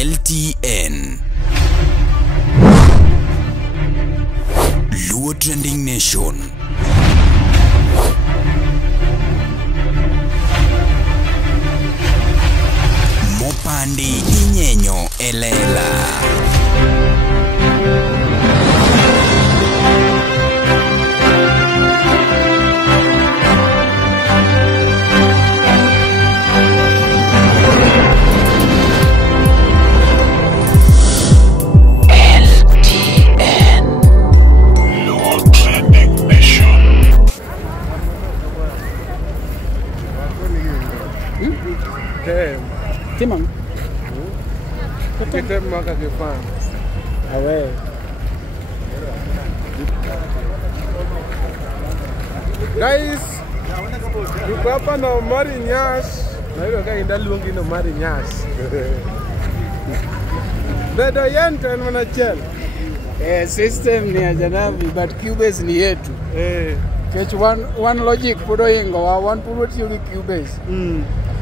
LTN. Luo Trending Nation. Mopandi inyenyo elela. Timang. Kita makan ke farm. Awe. Guys, tuko hapa na Marinyas. Na hiyo kaka inda lungi na Marinyas. Bedo yente mwanachel. System ni ajanabi but Cubase ni yetu. Catch one logic podo ingo wa one podo tiyo Cubase.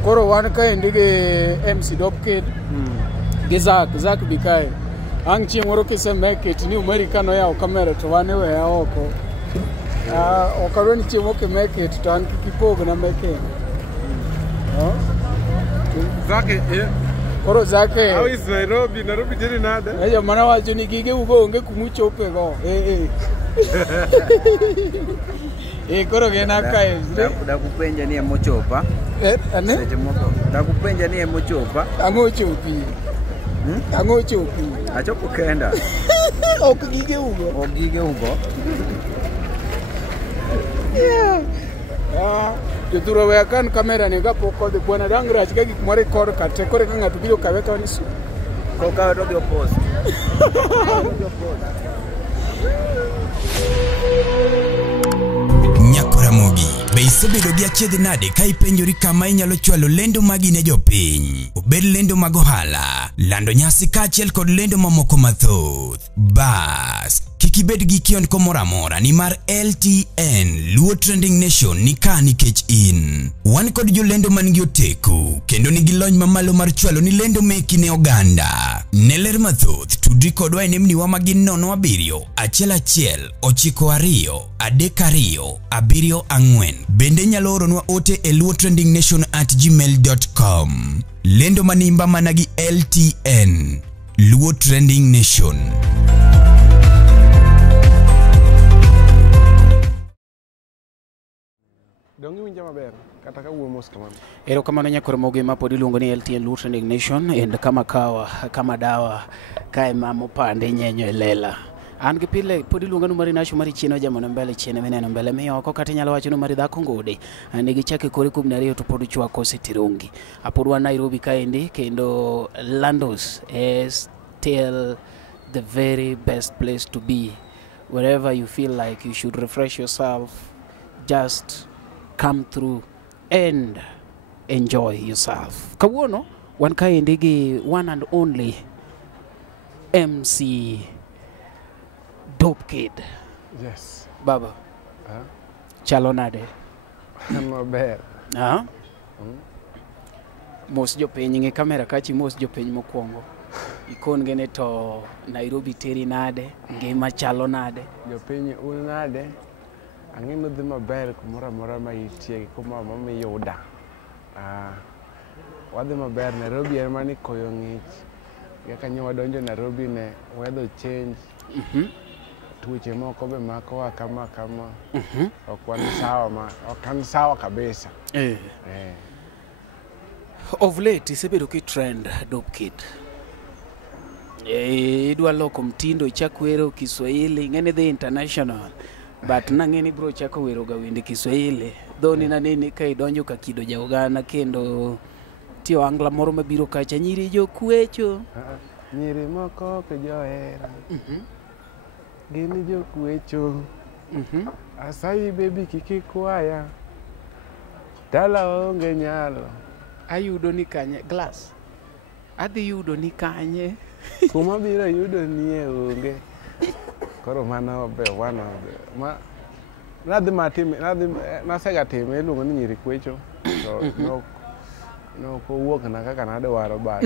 Koro wan ka indige MC Dopekid. Gizak bikai. Ang chimoro kise make it ni Americano ya kamera to wane we ya oko. Okaroni chimo ke make it to an kipogo na make it. Zake Koro zake. How is Nairobi? Nairobi jeri nada. Ejo mana wacho ni gige ugo onge kumuchope go. Koro gena kae. Dakupenja ni emochopa. Ane? Seche moko. Dakupenja ni emochopa. Angochopi. Angochopi. Achopo kenda. Ok gige ugo. Ok gige ugo. Yeah. Juturo we kan kamera ni gapo ko de bwana dangra chika gikmore kor kate kore kanga tubiro kaweka nisu. Ko ka to dio post. Ramogi, be isebedo gi achiedh nade ka ipenjori kama inyalo chwalo lendo magi ne jopiny. Obed lendo mag ohala, lando nyasi kaachiel kod lendo mamoko mathoth. Bas, kik ibed gi kiondko moro amora nimar LTN Luo Trending Nation ni ka nikech in. Wan kod jolendo man gi oteku kendo nigi lony mamalo mar chwalo ni lendo meki ne oganda. Ne ler mathoth tudri kodwa e nembniwa magin 07 1 9 2 3 2 4. Bende nyalo oronwa ote e luotrendingnation@gmail.com. Lendo manimba managi LTN Luo Trending Nation. Dongi winja maber kata ka wuo mos kamano. Ero kamano nyakoro moge mapod iluongo ni LTN Luo Trending Nation and kama kawa kama dawa kae mamo pande nyenyo elela. An gi pile pod iluongo mari nasho mari chieno jamano mbele chiene meneno mbele miyo oko kata nyalo wacho mari dhako ngode. Ane gi chake kore kum nariyo to pod chwako sitirungi. Apodwa Nairobi kaendi kendo Landos is still the very best place to be. Wherever you feel like you should refresh yourself, just come through and enjoy yourself. Kawuono wan kaendi gi one and only MC Dopekid. Yes. Baba. Chalo nade? Maber. Mos jopiny ngi kamera kachi mos jopiny mokwongo. Ikon gene to Nairobi teri nade? Ngima chalo nade? Jopiny un nade? Ang'ino dhi maber kumoro amora ma itie kuma mamiyuda. Wadhi maber. Nairobi en mani koyo ng'ich. Kaka nyo wadonjo Nairobi ne weather change. Tuoche moko be makowa kama. Ok wan sawa kabisa. Of late isebedo ki trend Dopekid. Idwa loko mtindo ichak wero Kiswahili ng'eni dhi international. But nang'eni bro chako wero ga wende Kiswahili. Dhoni na nini ka idonjo ka kido ja Uganda kendo tiyo angla moro mabiro kacha nyiri jokwecho. Nyiri moko ke johera. Gini jokwecho. Asayi baby kikikwaya. Dala onge nyalo. Ayudo ni kanye glass. Adhi yudo ni kanye. Kuma biro yudo ni e onge. Koro mano be one of the nadhi nasega time iluongo ni nyiri kwecho. So no kowuok na kaka nadwaro but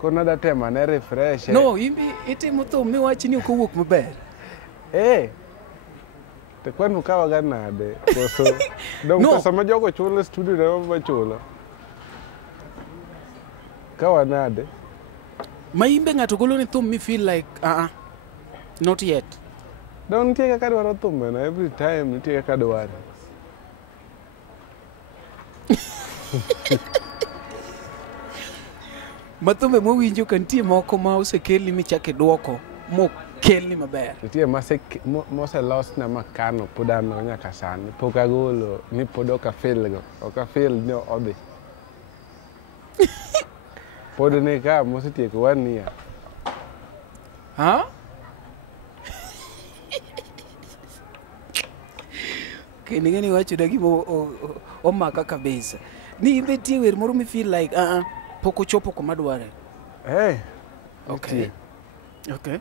Kona da tema ne refresh. No, itimo thum miwachi ni ok owuok maber. Te kwanu kawa ga nade? Koso dong No. pesa ma jogo chulo studio ne ma chulo. Kawa nade? Ma imbe ng'ato golo ni thum mi feel like not yet. Dong nitie kaka dwaro thumbe na every time nitie kaka dwaro. Mathumbe mowinjo ka nitie moko ma osekelni michake duoko mokelni maber. Nitie moselos na makano pod an nyaka sani pok agolo ni pod ok afil go. Ok afil ni odhi. Pod ne ka mosetieko 1 year. Ha? Kendo ng'eni wacho da gima omaka kabisa. Ni imbe tie wer moro mi feel like pok ochopo kuma dware. Okay. Okay.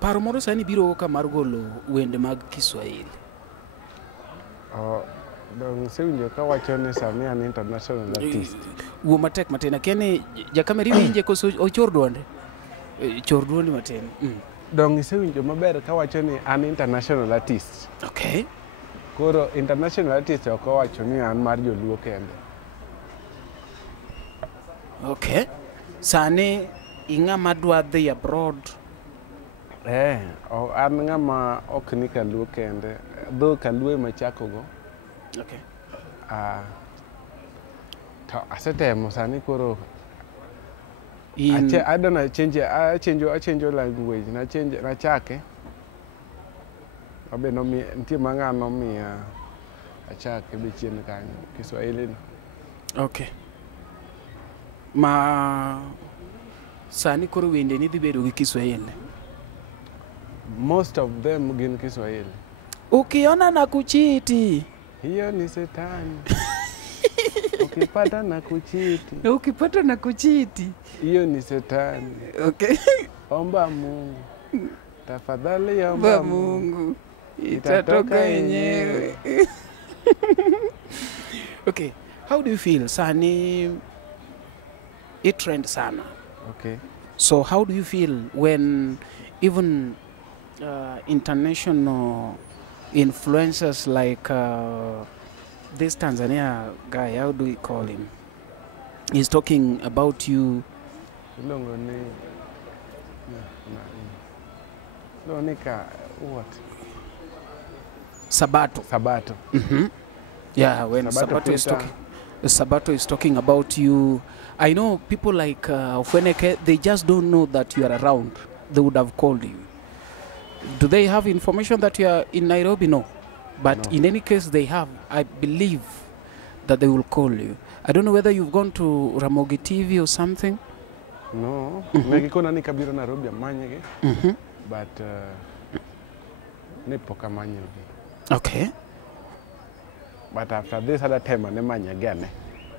Paro moro sani biro ka mar golo wende mag Kiswahili. Dong sewinjo ka wacho ni sami an international artist. Wuo matek matin. Kene jakameri winje koso ochor duonde. Chor duonde matin. Dong isewinjo maber ka wacho ni an international artist. Okay. Koro international artist ok owacho ni an mar joluo kende. Okay. Sani ing'ama dwa dhi abroad. An ng'ama ok ni kaluo kende. Dho kaluo machako go. Okay. To asetemo sani koro In I don't know, change language, nachake. Abe no mi nitie mang'ano miya achake be chien kanyo Kiswahili. Okay. Ma sani koro wende ni dhi bedo gi Kiswahili. Most of them gin Kiswahili. Ukiona na kuchiti. Hiyo ni setani. Ukipata na kuchiti. Ukipata na kuchiti. Hiyo ni setani. Okay. Omba Mungu. Tafadhali omba Mungu. Itatoka yenyewe. Okay. How do you feel? Sani it trend sana. Okay. So how do you feel when even international influencers like this Tanzania guy, how do we call him? He's talking about you. What? Sabato. Mm-hmm. Yeah, when Sabato is talking about you. I know people like Ofweneke, they just don't know that you are around. They would have called you. Do they have information that you are in Nairobi? No. But No. In any case, they have. I believe that they will call you. I don't know whether you've gone to Ramogi TV or something. No. Megikona ni kabiro Nairobi amanyege. But ne poka manyogi. Okay. But after this other time ne manya again.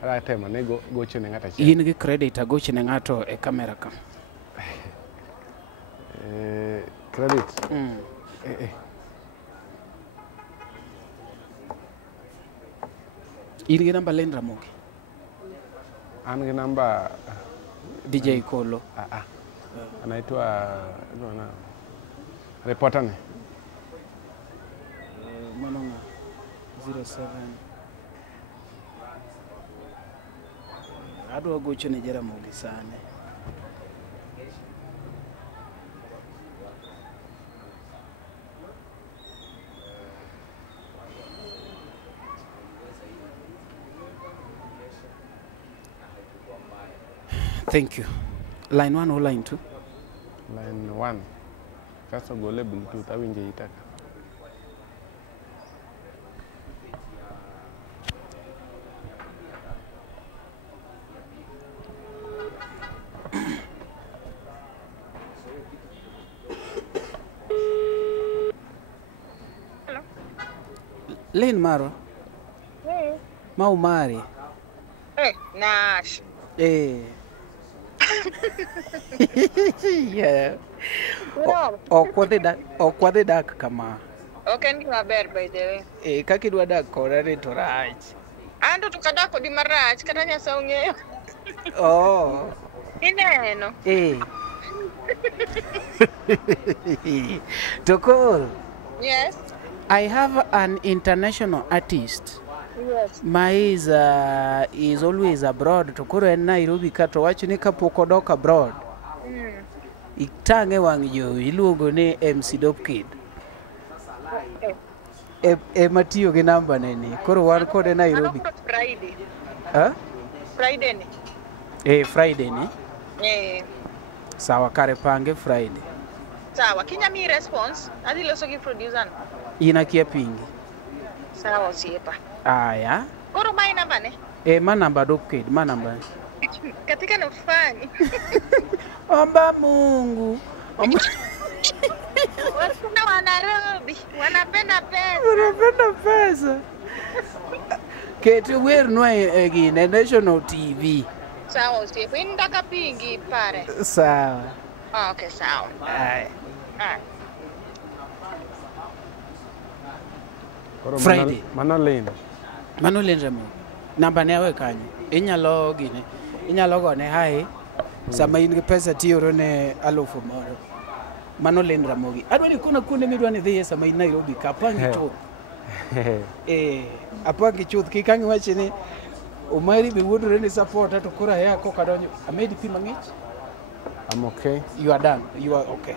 Other time ne go chene ngata chi. In gi credit a gochne ngato e kamera ka. Credit. In gi namba len Ramogi. An gi namba DJ Kolo. Anaitwa reporter ne. Manonga 07. Adwa gocho ne Jaramogi sane. Thank you. Line 1 or line 2? Line 1. Kaso gole Bluetooth awinje itaka. Len Maro. Mau Mari. Nash. Yeah. No. Okwade dak kama. Ok en gima ber by the way. Kaka idwa dak koda to rach. Ando to kada kodi marach kata nyasa ong'eyo. Oh. Ineno. Tokor, Yes. I have an international artist. Yes. Ma is always abroad. Tokoro en Nairobi ka to wacho ni kapok odok abroad. Itange wang yo iluongo ni MC Dopekid. Matiyo gi namba neni. Koro wan kode Nairobi. Friday. Friday ni. Friday ni. Sawa kare pange Friday. Sawa, kinya mi response. Adhi loso gi producer no. Ina kia pingi. Sawa osiepa. Aya. Koro mai namba ne? Ma namba Dopekid, ma namba. Katika nafani. Omba Mungu. Watu wa Nairobi wanapenda pesa. Wanapenda pesa. Ketu wer no egine National TV. Sawa osiepa. Indaka pingi pare. Sawa. Okay, sawa. Ay. Friday. Manolin Ramogi. Namba ne awe kanyo. Inyalo gine. Inyalo gone hai. Sama in gi pesa tioro ne alufu moro. Manolin Ramogi. Adwani kuna kunde midwani dhiye sama in Nairobi ka pangi chuth. Apangi chuth kikangi wache ni umari be wodore ni support to kura ya koka donjo. Amedi pi mangich? I'm okay. You are done. You are okay.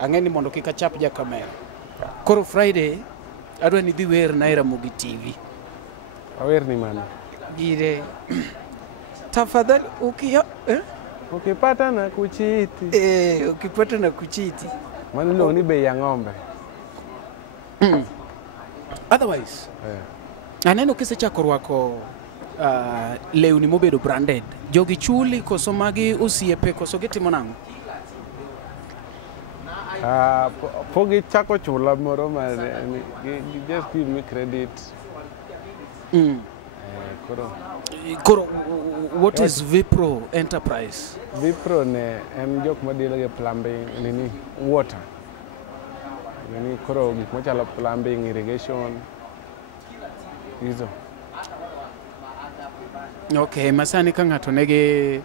Angeni mondo kika chap ja kamera. Koro Friday adwani dhi wer na Ramogi TV. Awer ni mana? Gire. Tafadhali Ukipata na kuchiti. Ukipata na kuchiti. Manilo ni bei ya ng'ombe. Otherwise, aneno kisechako rwako lewni mobedo branded. Jogi chuli koso magi osiepe koso gitimo nang'o? Pogi chako chula moro ma just give me credit. Koro, what is Vipro Enterprise? Vipro ne en jok madilo gi plumbing water. Koro gik machalo plumbing, irrigation. Hizo. Okay, masani ka ng'ato negi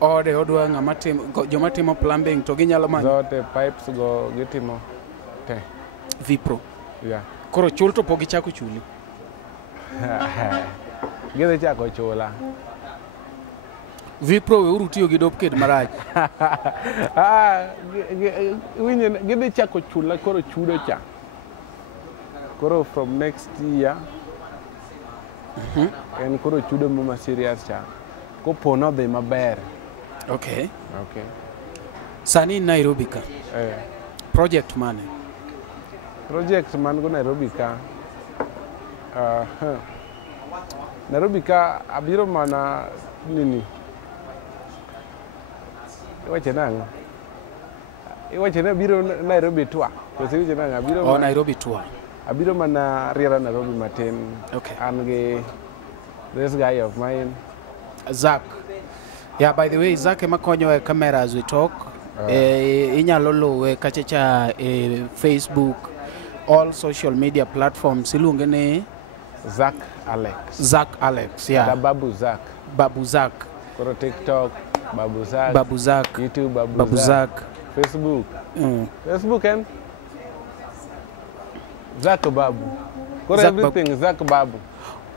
ode odwa ng'ama timo joma timo plumbing to ginyalo manyo zote pipes go gitimo te Vipro. Yeah. Koro chul to pogi chako chuli. Gidhi chako chula. Vipro we uru tiyo gi Dopekid maraj. Winye gidhi chako chula koro chudo cha. Koro from next year en koro chudo mama serious cha. Ko pono dhi maber. Okay. Okay. Sani in Nairobi ka. Project mane? Project man go Nairobi ka. Nairobi ka abiro mana nini. Iwache nango. Iwache na biro Nairobi tour. Kosi iwache nango abiro Nairobi tour. Abiro mana riera Nairobi matin. Okay. And this guy of mine, Zach. Yeah, by the way, Zach emakonyo e camera as we talk. Inyalo luwe kachacha Facebook, all social media platforms. Iluonge ne Zach Alex. Zach Alex, yeah. Babu Zach. Babu Zach. Koro TikTok, Babu Zach. Babu Zach. YouTube, Babu Zach. Facebook. Facebook and Zach Babu. Koro Zach everything Zach Babu.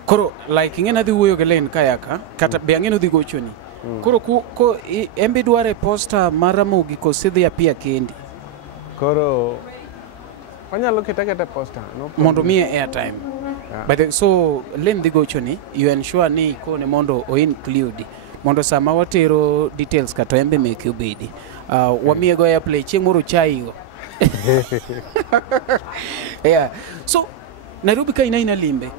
Koro like ingena dhi wuoyo gi len kayaka kata be angeno dhi gochoni. Koro ko embe dware poster mar Ramogi kosi dhi apia kendi. Koro wanyalo keta poster no mondo miye airtime. But so len dhi gochoni you ensure ni kone mondo o include mondo sama watero details kata embe make obedi. Wamiye go airplay chieng' moro chaigo. Yeah. So Nairobi ka ina limbe.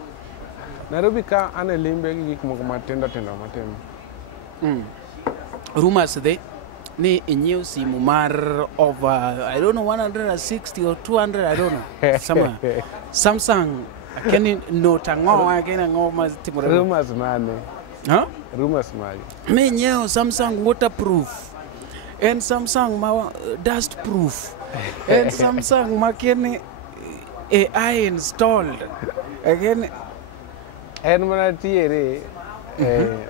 Nairobi ka ane limbe gi gik moko matindo matimo. Rumors they ni inyeo simu mar over I don't know 160 or 200 I don't know. Samsung can no tango again ngo mas timore. Rumors mane. Huh? Rumors mane. Me nyeo Samsung waterproof. And Samsung ma dust proof. And Samsung ma kene AI installed. Again en mana tiere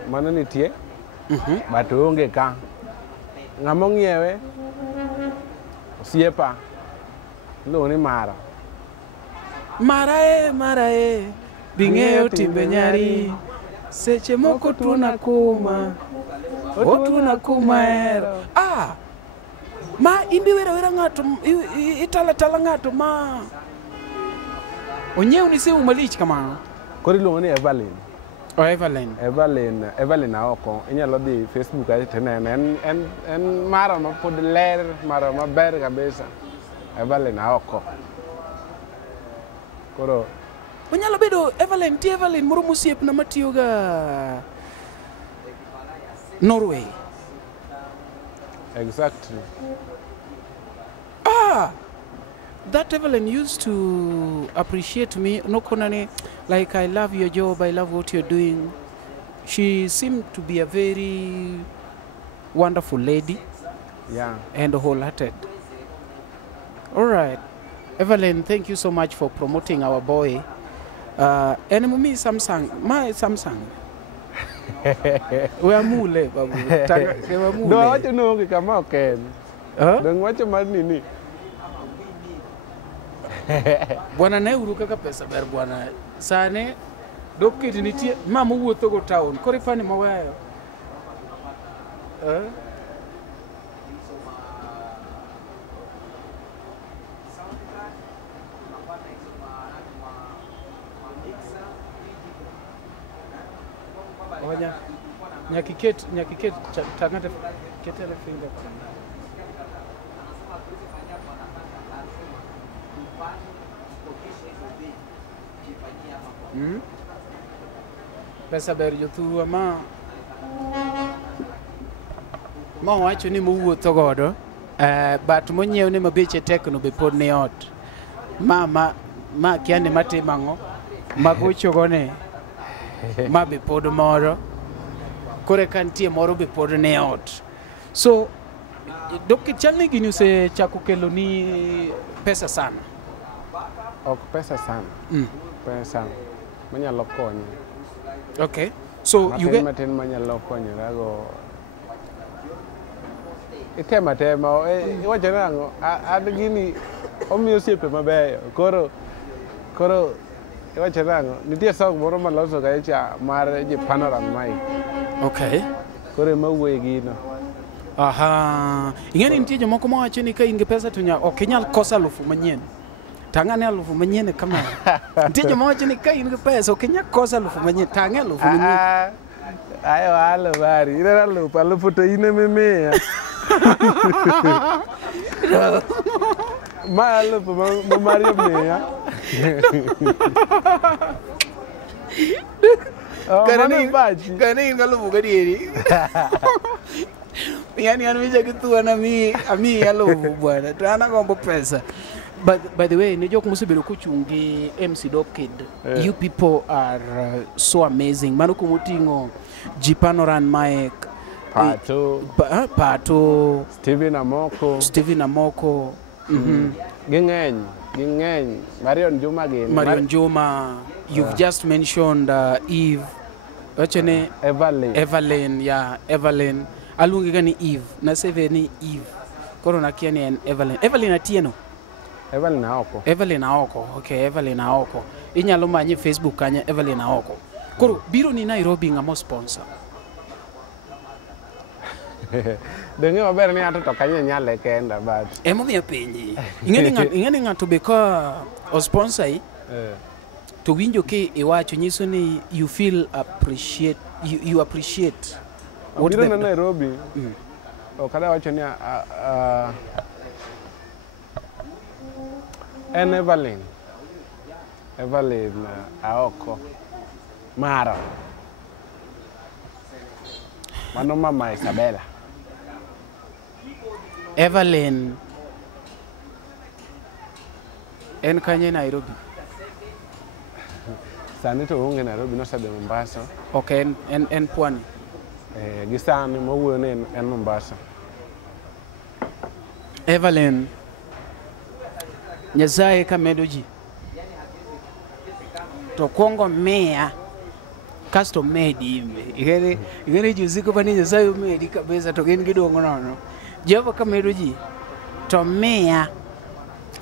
mano nitie but onge ka. Ng'ama ng'iewe osiepa iluongo ni Mara. Mara e bing'eyo timbe nyari seche moko tuona kuma otuna kuma ero. Ma imbi wera ng'ato itala ng'ato ma onyiew ni simu malich kamano. Koro iluongo ni Evelyn. Evelyn Aoko. Inyalo dhi Facebook aje tinene. En Mara ma pod ler, Mara maber kabisa. Evelyn Aoko. Koro onyalo bedo Evelyn moro mosiepna matiyo ga Norway. Exactly. That Evelyn used to appreciate me. No konani, like, I love your job, I love what you're doing. She seemed to be a very wonderful lady. Yeah. And wholehearted. All right. Evelyn, thank you so much for promoting our boy. And me Samsung, my Samsung. We are mule, babu. No, I want to know we come out, Ken. Don't watch your money. Bwana ne uruka ka pesa ber bwana. Sane Dopekid nitie mama wuotho go town. Kori pani mawayo. Onya nyakiket tangate ketele finger. Pesa ber jothurwa ma wacho ni mowuotho godo but monyiew ni mabeche tekno be pod ni ot ma kiane matimang'o magochogone ma be pod moro kore kantie moro be pod ni ot. So Dopekid chalni gini usechako kelo ni pesa sana. Ok pesa sana. Pesa manyalo konyo. Okay. So you get matin manyalo konyo rago. Tema iwacho nango ad gini omiyo osiepe mabeyo. Koro iwacho nango nitie song moro maloso kacha mar je panorama mic. Okay. Koro mawuoye gino. Ingeni nitie jomoko mawacho ni ka in gi pesa to ok inyal kosa lufu manyien. Tangane alufu manyien kama. Nitie jomoko ni ka in gi pesa ok inyal kosa lufu manyien. Tange alufu manyien. Ayo halo bari. Ina alufu to ine memea. Ma alufu Mario mea. Kani ngalufu gadieri. Yani anamija kitu ami alufu bwana. Tana gombo pesa. But by the way, ni joke musibiro kuchungi MC Dopekid. You people are so amazing. Manu kumutingo Jipanoran Mike. Pato. Steven Amoko. Gingeny. Marion Juma. You've just mentioned Eve. Wachane Evelyn, yeah, Evelyn. Alungi gani Eve. Naseve ni Eve. Korona kiani en Evelyn. Evelyn atieno. Evelyn Aoko. Okay, Evelyn Aoko. Inyalo manyi Facebook kanya Evelyn Aoko. Koro biro ni Nairobi ngamo sponsor. Dengi maber ni ato to kanya nyale kenda but emo mi penji. Ingeni ngato be ka o sponsor yi. To winjo ke iwacho nyiso ni you feel you appreciate what they do. Nairobi. Okada wacho ni en Evelyn Aoko Mara mano mama Isabella Evelyn en kanye Nairobi. Sani to onge Nairobi, no sabe Mombasa. Okay, en Pwani. Gisani mawuoyo ni en Mombasa. Evelyn Nyasaye kamedo ji to kuongo miya kasto medi imbe igere juziko bani nyasaye medi kabisa to gin gidongo nono Jehova kamedo ji to miya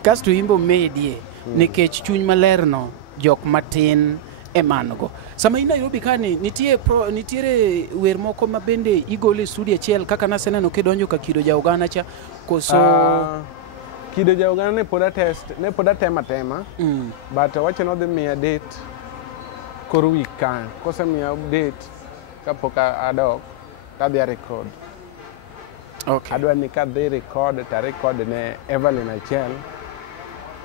kasto imbo medie nikech chuny maler no jok matin emango sama in Nairobi kani nitiere wer moko ma bende igole e studio achiel kaka naseneno kidonjo ka kido ja Uganda cha koso kido ja Uganda ne poda tema but wacho no dhi miya date koro week kan kose miya date kapok adok tadhi a record. Okay. Adwa ni kadhi record ta record ne Evelyn achiel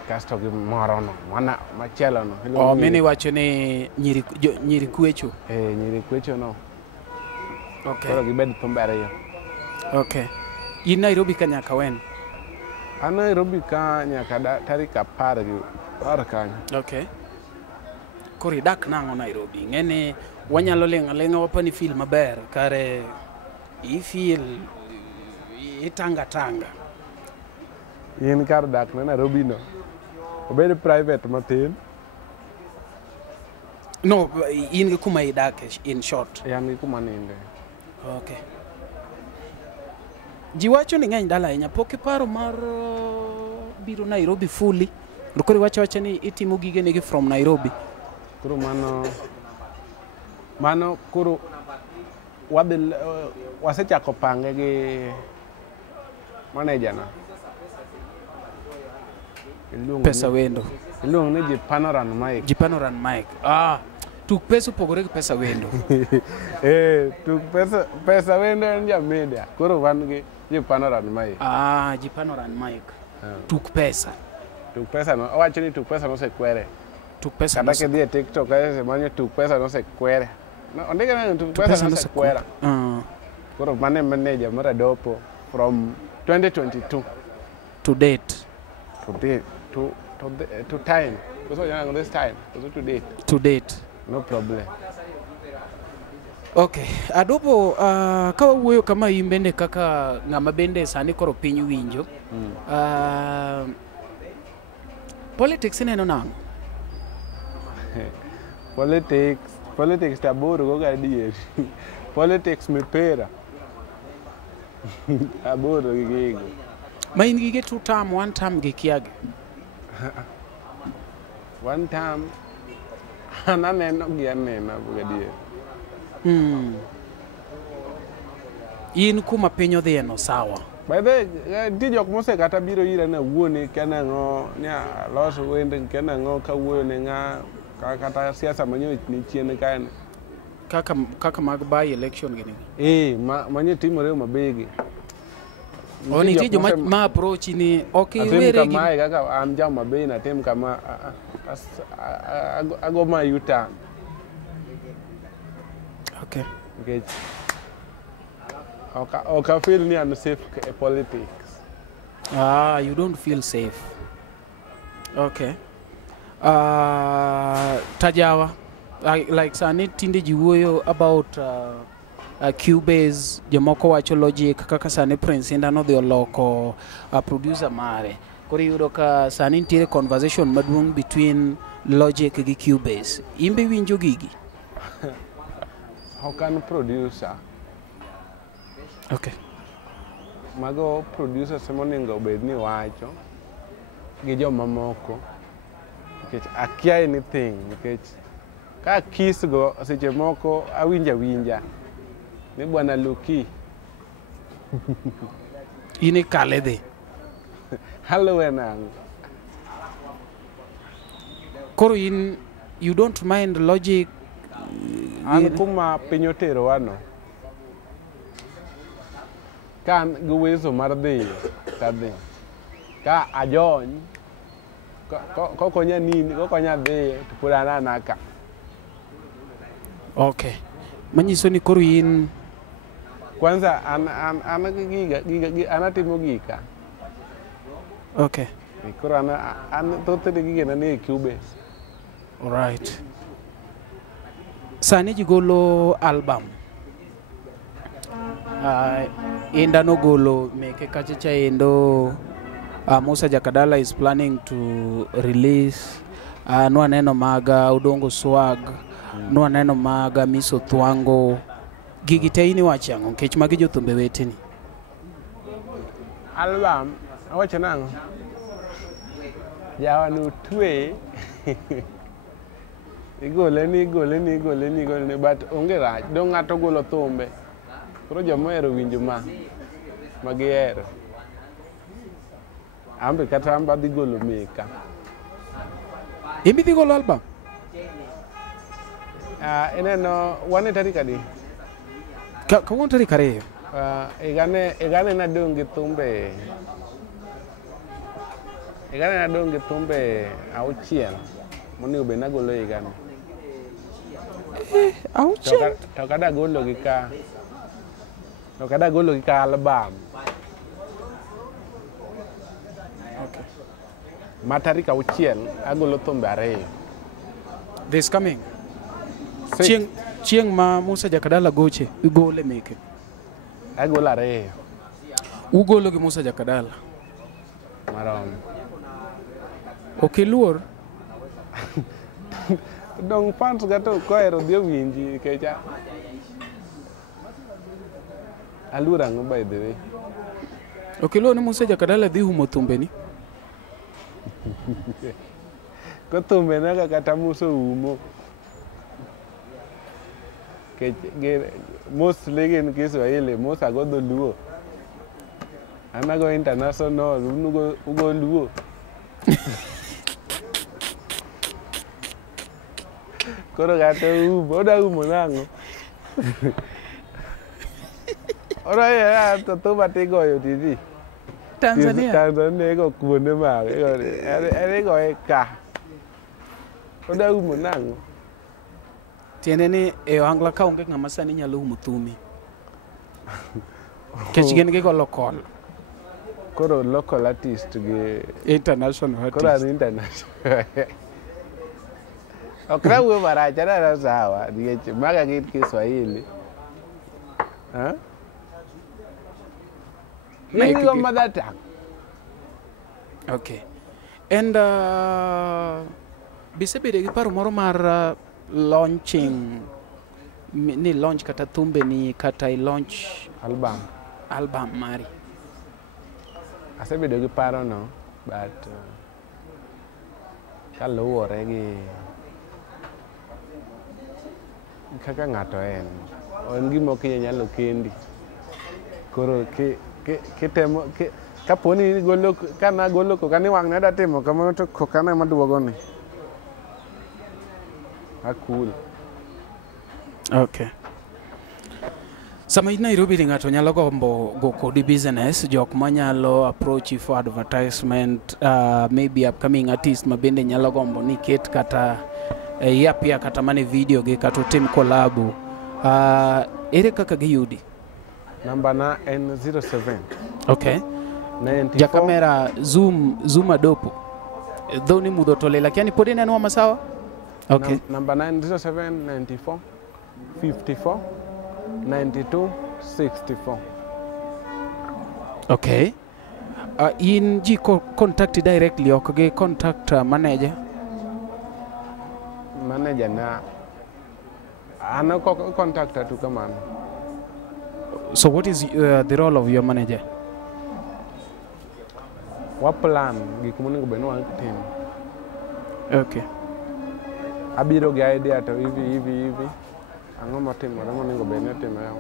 kasto gi moro no mana machielo no mini wacho ni nyiri kwecho nyiri kwecho no. Okay. Koro gibed thumbe ariyo. Okay. In Nairobi ka nyaka when? An Nairobi ka nyaka tarik 10 kanyo. Okay. Koro idak nang'o Nairobi? Ng'eni wanyalo lenga wapani feel maber kare feel itanga. In kar dak na Nairobi no obed private matin. No, in gi kuma idak in short. Yan gi kuma ninde. Okay. Ji wacho ni ng'eny dala ahinya pok iparo mar biro Nairobi fully. Koro wacho ni itimo gige negi from Nairobi. Koro mano koro wasechako pange gi manager na. Pesa wendo. Iluongo ni Jipanoran Mike. Tuk pesa upogore gi pesa wendo. Tuk pesa wendo en jamedia. Koro wan gi Jipanoran Mike. Jipanoran Mike. Tuk pesa. Tuk pesa no, owacho ni tuk pesa no se kwere. Tuk pesa no se kwere. Kata ke TikTok se manyo tuk pesa no se kwere. No, ondike na tuk pesa no se kwere. Koro mane manager mara Dopo from 2022 to date. To time. Because this time. To date. No problem. Okay. Adopo kawa wuoyo kama imbende kaka ng'ama bende sani koro piny winjo. Politics neno nang'o? Politics taboro go gadier. Politics mipera. Aboro gigigo. Ma in gige 2 term 1 term gi kiage. 1 term ananeno gi anena gadier. In kuma piny odhi no sawa. By the way, jok mose kata biro ira na wuone kana ngo nya loso wende kana ngo ka wuone nga kata siasa manyo ni chien kan kaka mag by election gini. Manyo timore mabegi. Oni tijo ma approach ni okay were gi kama kaka am jama be na tem kama ago ma yuta. Okay. Okay, feel ni unsafe politics. You don't feel safe. Okay. Tajawa, like sani tinde jiwuoyo about Cubase, jomoko wacho Logic kaka sani Prince Inda dhi oloko producer mare. Koro yudo ka sani nitiere conversation maduong' between Logic gi Cubase. Imbe winjo gigi? How can producer? Okay. Mago producer semoningo bed ni wacho gi joma moko. Nikech akia anything nikech ka kiss go seche moko awinja ni bwana Luki. Ini kale dhi. Hello enang. Koro you don't mind Logic? An kuma pinyotero wano. Kan guwezo mar dhi tadhi. Ka ajony kokonya nini kokonya dhi tupurana naka. Okay. Manyiso ni koro in kwanza anatimo gika. Okay. Koro an thothne gige na ni Cubase. All right. Sani jigolo album. Inda no golo meke kachacha endo. Musa Jakadala is planning to release Nwaneno Maga, Udongo Swag, nwa neno maga miso thwango gigi te ini wachango kech magi jothumbe weteni. Album awacho nango jawanu twe igole ni but onge rach dong ng'ato golo thumbe koro jomohero winjo magihero ambe kata amba dhi golo meka. Imbi dhi golo album? Ineno wane tarik adi? Kawuono tarik 2. Igane nadong gi thumbe. Igane nadong gi thumbe 6 monego bed nagolo igane. 6? To kada golo gi ka album. Okay. Ma tarik 6 agolo thumbe 2. This coming? Chieng ma Musa Jakadala goche, igole meke. Agolo 2. Ugolo gi Musa Jakadala. Marom. Okiluor? Dong fans gato kohero dhi winji kecha. Aluor ang'o by the way? Okiluor ni Musa Jakadala dhi humo thumbeni? Ko thumbe na kata Musa umo. Mostly gin Kiswahili, Musa go Luo. Anago international, ugo Luo. Koro kata oda umo nango. Ora ya to batigoyo TV. Tanzania go kuonde mag. Ere go eka. Oda umo nango. tiende ni e ohangla ka onge ng'ama sani nyalo umo thumi. Kech gin gi local. Koro local artist gi international artist. Koro international. Okra uwe maracha na sawa. Nikech maga gin Kiswahili. Ha? Maybe go mother tongue. Okay. And bisebede gi paro moro mar launching ni launch kata thumbe ni kata launch album mari. Asebedo gi paro no, but kaluwore gi kaka ng'ato en gima ok inyalo kendi. Koro kitemo kaponi golo kana golo ko kani wang' ne da timo kamano to kokana maduogo ni. Cool. Okay. Sama in Nairobi ng'ato nyalo gombo go kodi business, jok manyalo approach for advertisement, maybe upcoming artist mabende nyalo gombo ni ket kata yapia kata mane video gi kata tim collab. Ere kaka giyudi? Namba na en 07. Okay. 94. Ja kamera zoom adopo. Dhoni mudho tole lakini podi neno masawa? Okay. Number 907 94 54 92 64. Okay. In ji contact directly okay contact manager. Manager na ano contact tu kamano. So what is the role of your manager? What plan gikumoningo beno team. Okay. Abiro gi idea to hivi ang'o matimore monego bed ni timore.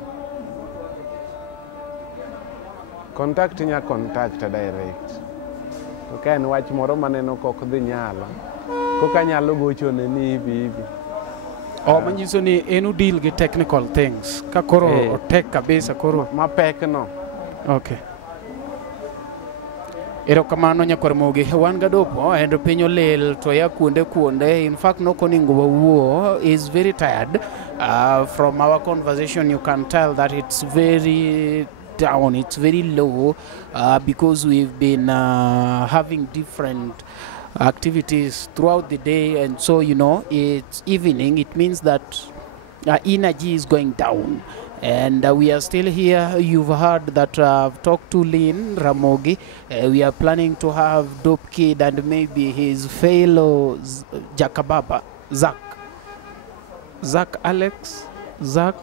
Contact nya contact direct. To ka en wach moro maneno kok dhi nyalo koka nyalo gochone ni hivi. Manyiso ni enu deal gi technical things ka koro tek kabisa koro mapek no. Okay. Erokamano nyakwar Mogi, wan gadopo endo piny olil to ya kuonde. In fact no koningo wawuo is very tired. From our conversation you can tell that it's very down, it's very low, because we've been having different activities throughout the day, and so it's evening. It means that energy is going down. And we are still here. You've heard that I've talked to Lynn Ramogi. We are planning to have Dopekid and maybe his fellow Jakababa, Zach. Zach Alex, Zach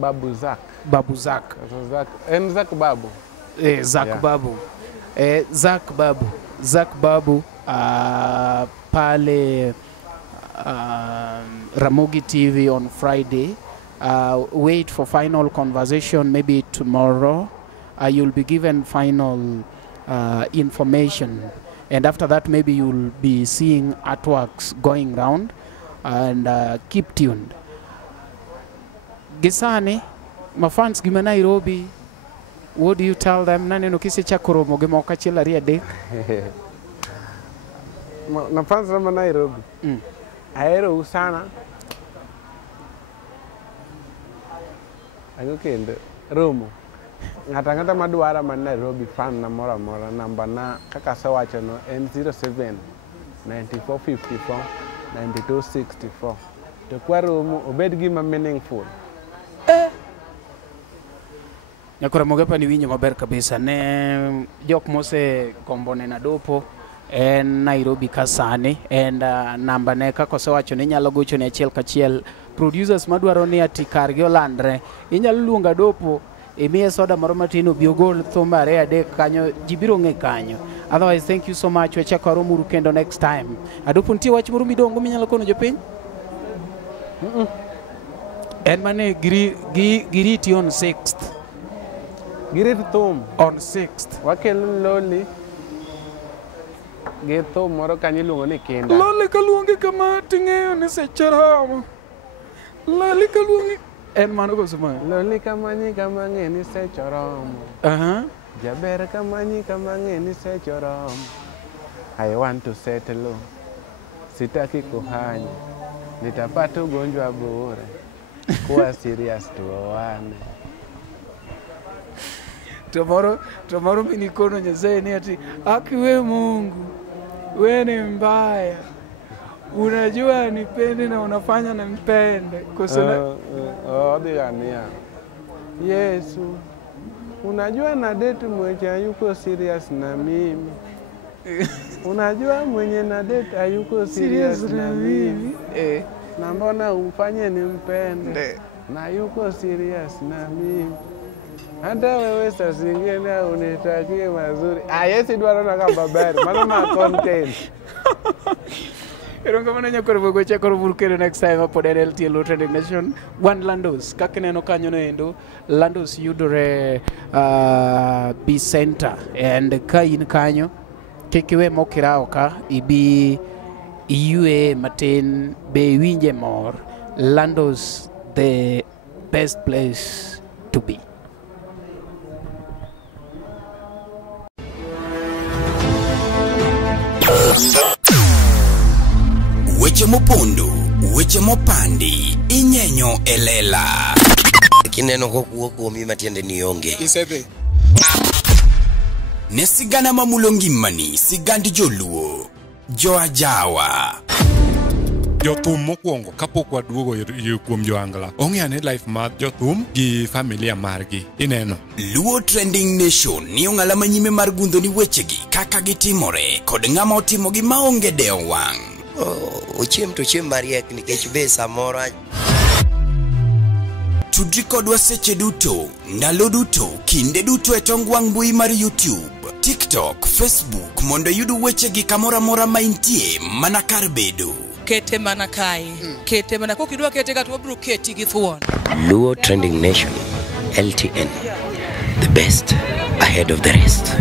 Babu Zach. Babu Zach. So Zach and Zach Babu. Zach Yeah. Babu. Zach Babu. Zach Babu pale Ramogi TV on Friday. Wait for final conversation maybe tomorrow. You'll be given final information, and after that maybe you'll be seeing artworks going round, and keep tuned. Gisani, my fans gima Nairobi, what do you tell them? Nane no kisi chakoro moge moka chila ria de. Na fans sama Nairobi. Aero usana. Ayo kende romo. Ngata madwara man Nairobi fan na mora namba na kaka sawacho no N07 9454 9264. To kwa romo obed gima meaningful. Nyakora mogepa ni winyo maber kabisa ne jok mose kombone na dopo en Nairobi kasani and namba ne kako sewacho ni nyalo gocho ne achiel kachiel producers madwaro ni ati kargi olandre inyalo luonga dopo imiye soda moro matin obiogol thumare adek kanyo jibiro ng'e kanyo. Otherwise, thank you so much. Wechako aromuru kendo next time. Adopo ntie wach moro midongo minyalo kono jopiny? En mane giriti on 6th. Girit thum On 6th. wakelo loli gi thum moro kanyo iluongo ni kinda. Loli kaluongi kama ting'eyo ni seche romo. Loli kaluongi en mano koso ma. Loli kamanyi kama ng'e ni seche oromo. Jaber kamanyi kama ng'e ni seche oromo. I want to settle. Sitaki kuhanya. Nitapata ugonjwa bure. Kuwa serious tuoane. Tomorrow mimi nikono Nyasaye ni ati akiwe Mungu wewe ni mbaya, unajua nipende na unafanya na mpende kusema Odiania. Yesu, unajua na date mwenye hayuko serious na mimi. Unajua mwenye na date hayuko serious na mimi. Na mbona umfanye nimpende na yuko serious na mimi. Hata wewe saa zingine unitakie mazuri. Yesi dwaro na kamba bari. Mana ma content. Eronga mana nyakoro bogo chakoro burkero next time upon LT Trending Nation. One Landos. Kakineno kanyo no endo. Landos yudore B Center. And ka in kanyo. Kekiwe mokirao ka. Ibi iue matin be winje mor. Landos the best place to be. Weche mopondo, weche mopandi, inyenyo elela. Kineno kokuo kuomi matiende ni onge. Isebe. Ne sigana mamulo ngimani, sigandi joluo, joajawa. Jothum mokwongo kapok waduogo kuom joangla ong'eane life mar jothum gi familia margi ineno. Luo Trending Nation ni ong'ala manyime mar gundo ni wechegi kaka gitimore kod ng'ama otimogi maonge deo wang'. Ochiem to chiem mariek nikech be samoro Tudri kodwa seche duto, ndalo duto, kinde duto e tong wang' mbui mar YouTube, TikTok, Facebook mondo yudu wechegi kamora mora maintie mana kar bedo. Kete mana kai. Kete mana kokidwa kete katu wabru keti gi thuon. Luo Trending Nation LTN, the best ahead of the rest.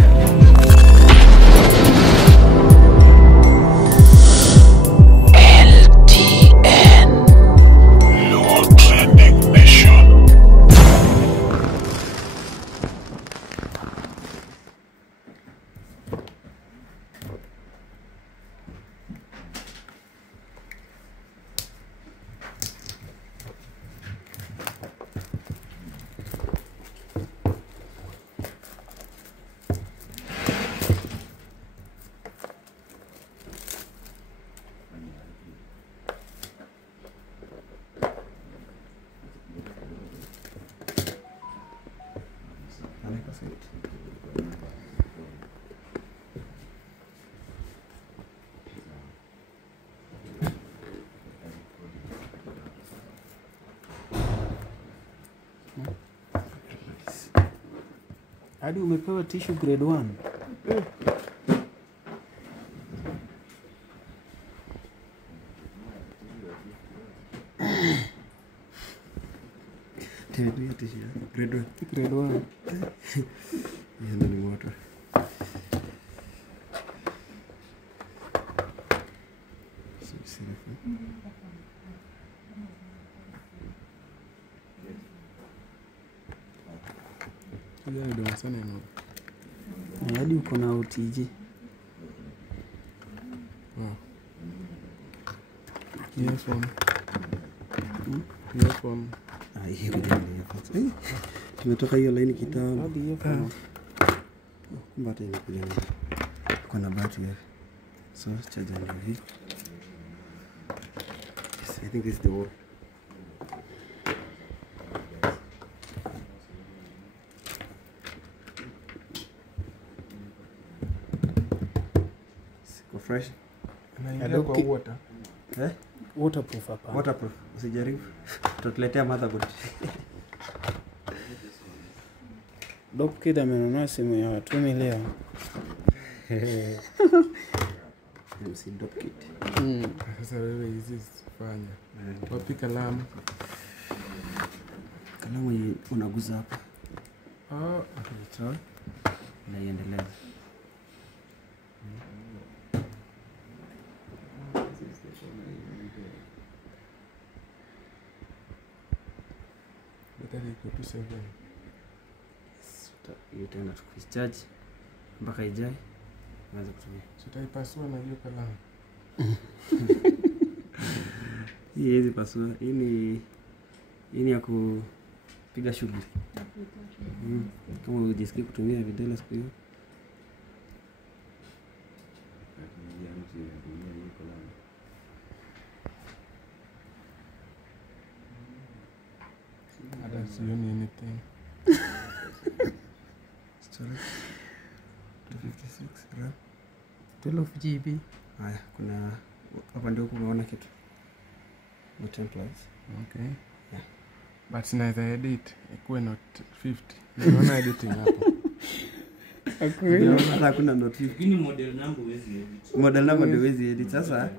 Hadi umepewa tissue grade 1. Tissue grade 1. Grade 1. Hiyo ni moto. Hiyo ndio sana ino. Hadi uko na OTG. Earphone. Hiyo ndio. Tumetoka hiyo line kitambo. Hadi hiyo kama. Kumbe hata imekuja na kuna battery. So charger ndio hii. Yes, I think this is the one. Siko fresh. Anaingia kwa water. Waterproof hapa. Waterproof. Usijaribu. Tutaletea motherboard. Dopekid amenunua simu ya watu milioni. MC Dopekid. Sasa wewe hizi fanya. Wapi kalamu? Kalamu unaguza hapa. Sawa. Na iendelea. Battery iko 7. Hiyo tena tukichaji mpaka ijae naweza kutumia. Sitaipasua na hiyo kalamu. Hii hizi pasua. Hii ni ya kupiga shughuli. Kama ujisikii kutumia vidole siku hiyo. I don't see anything. Storage 256 RAM. 12 GB. Haya, kuna hapa ndio unaona kitu. No templates. Okay. Yeah. But naweza edit ikuwe not 50. Naona editing hapo. Hata kuna not 50. Lakini model number huwezi edit. Model number ndio huwezi edit. Sasa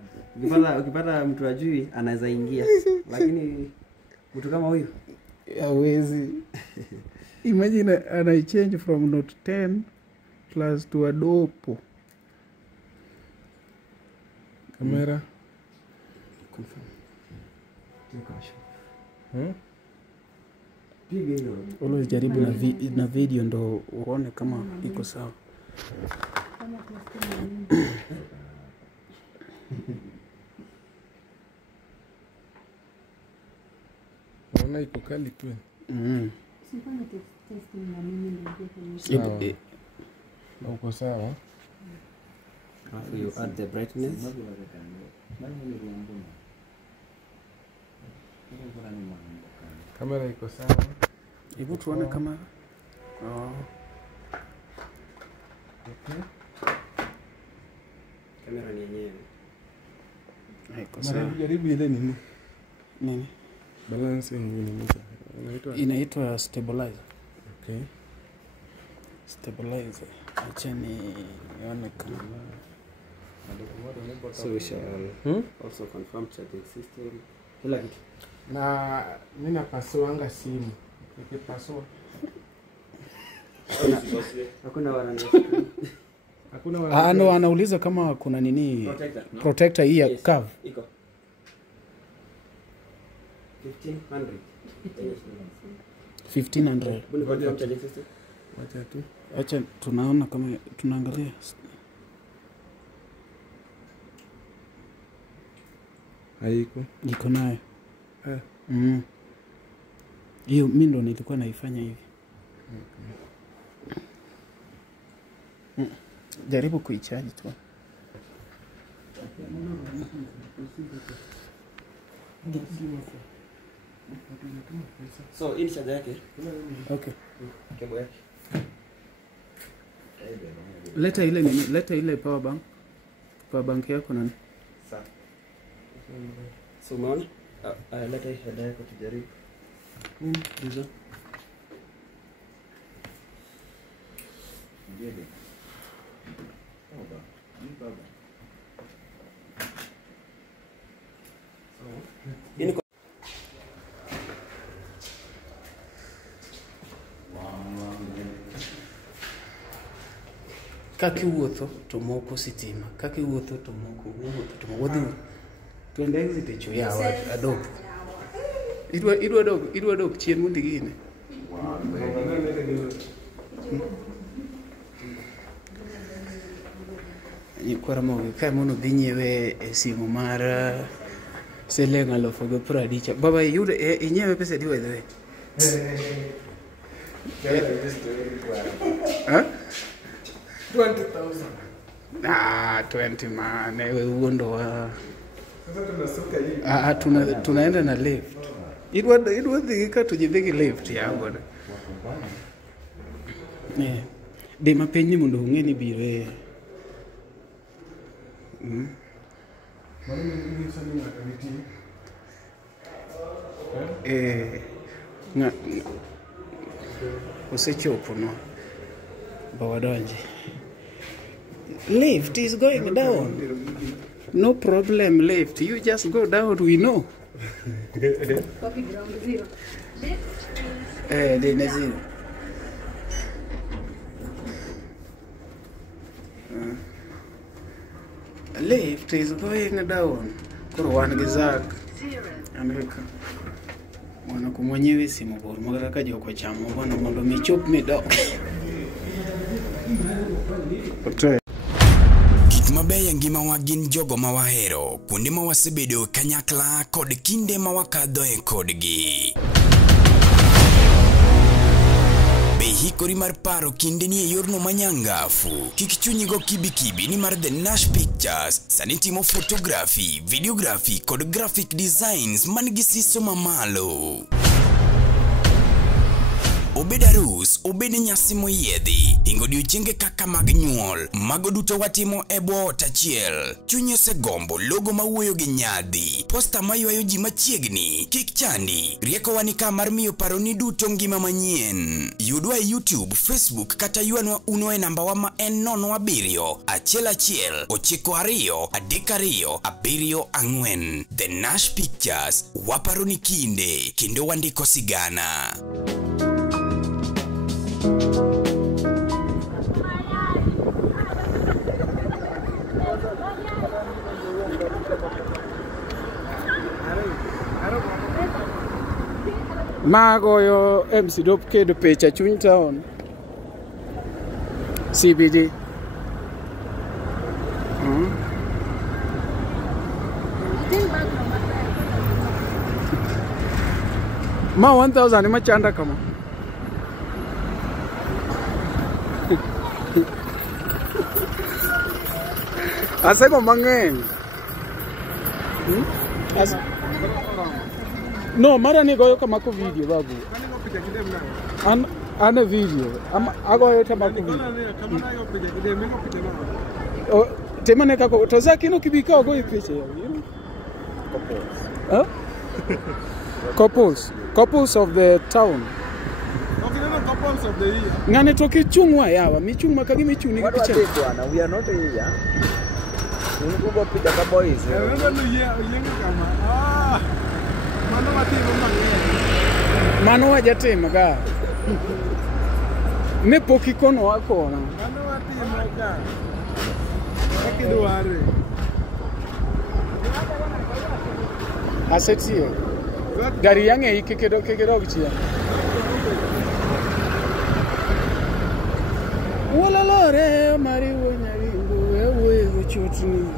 ukipata mtu ajui anaweza ingia. Lakini mtu kama huyu hawezi. Imagine ana change from Note 10 plus to a Dopo. Kamera. confirm. Piga hiyo. Always jaribu na video ndo uone kama iko sawa. Naona iko kali tu. Sifanye testing na mimi ndio kwenye. Na uko sawa? After you add the brightness. Kamera iko sawa. Hebu tuone kama Okay. Kamera ni yenyewe. iko sawa. Jaribu ile nini? Nini? Balancing nini? Inaitwa stabilizer. Okay. Stabilizer. Acha nione kama So we shall also confirm charging system. Kila kitu. Na mimi napasuanga simu. Nikipasua. Hakuna wana Hakuna wana. ndo anauliza kama kuna nini protector hii ya curve. Iko. 1500. 1500. Buni confirm charging system. Wacha tu. Acha tunaona kama tunaangalia. Haiko. Niko nayo. Hiyo mimi ndo nilikuwa naifanya hivi. Jaribu kuicharge tu. So in charge yake. Okay. Kebo yake. Leta ile power bank. Power bank yako nani? Sawa. So umeona? Leta hii header yako tujaribu. Ndizo. Kaki wuotho to moko sitima, kaki wuotho to moko wuotho. Twende exit cho yawa adok. Idwa dok chien mundi gine. Ni kwa Ramogi kai mono dhi nyiewe simu mar siling 50,000. Baba yude inyewe pesa diwa idwe. Huh? 20,000. Ah, 20 man, wewe uondo wa. Sasa tunasuka hivi. Tunaenda na lift. Idwa dhika tujidhiki lift ya bwana. De mapenyi mondo ungeni biro. Usechopo no. Bawadonji. Lift is going down. No problem, lift. You just go down, we know. Dena zero. Lift is going down. Kuro wan gizak. Amerika. Mwana kumwenyewe simu bor. Mwaka kaji wako chamo. Mwana mwando michop mido. Gik mabeyo ngima wa gin jogo ma wahero, kuonde ma wasebedo kanyakla kod kinde ma wakadhoe kodgi. Be hikori mar paro kinde ni e yorno manyangafu. Kik chunyigo kibi ni mar The Nash Pictures sani timo photography, videography kod graphic designs man gi siso mamalo. Obed arus, obed nyasi moyiedhi, ingo odiochienge kaka mag nyuol, mago duto watimo e bwo ot achiel. Chunyi osegombo logo mawuoyo gi nyadhi, posta maywayo ji machiegni, kik chandi, rieko wani ka mar miyo paroni duto ngima manyien. Yudwa e YouTube, Facebook kata yuanwa uno e namba wa ma en 07 11 92 32 74. The Nash Pictures, waparoni kinde, kendo wandiko sigana. Magoyo MC Dopekid picha chuny town. CBD. Ma 1000 ma chanda kama. Asego mang'eny. No, mara ni goyo kama ko video babu. Ana video. Agoyo kama ko video. O tema ne kako to zakino kibika goyo picha ya. Huh? Couples of the town. Couples of the year. Ngane toki chungwa yawa, michungwa kagi michuni picha. Bwana, we are not here. Unikugo picha ka boys. Mano wajatimo ga. Ne poki kono wako na. Mano watimo ga. Akidware. Asetie. Gari yange ikekedo gichia. Walolore mariwo nyaringo ewe gochotni.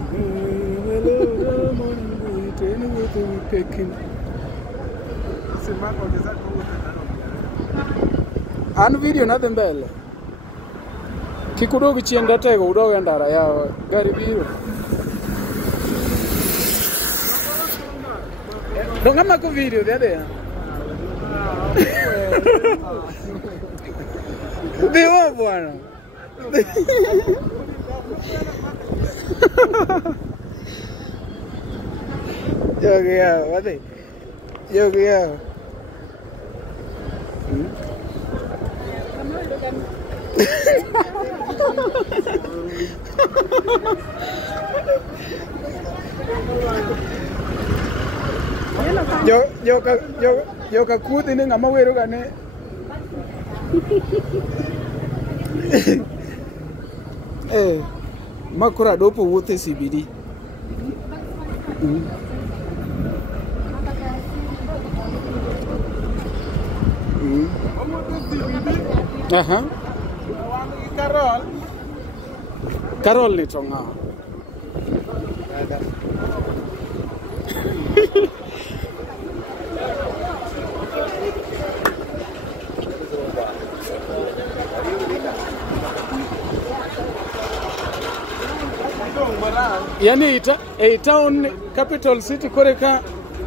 Walolore mongo iteni woto pekin. An video nothing mbele. Kikudogi chien datego udoge ndara yawa gari biro. Donga mako video dede. Biwa bwana. Yogia, wade. Yogia. Yo ka kudi ni ngama wero gane. Makura dopo wote CBD. Aha. Carol ni tonga. Yani town capital city koreka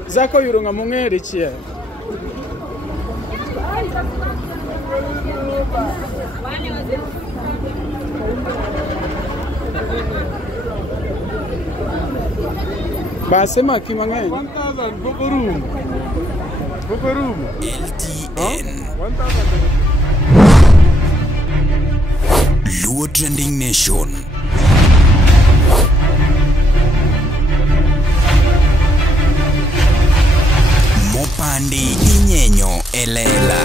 zako yurunga mungere chia. Basema kimang'eny 1000 book room. LTN Luo Trending Nation. Mopandi inyenyo elela.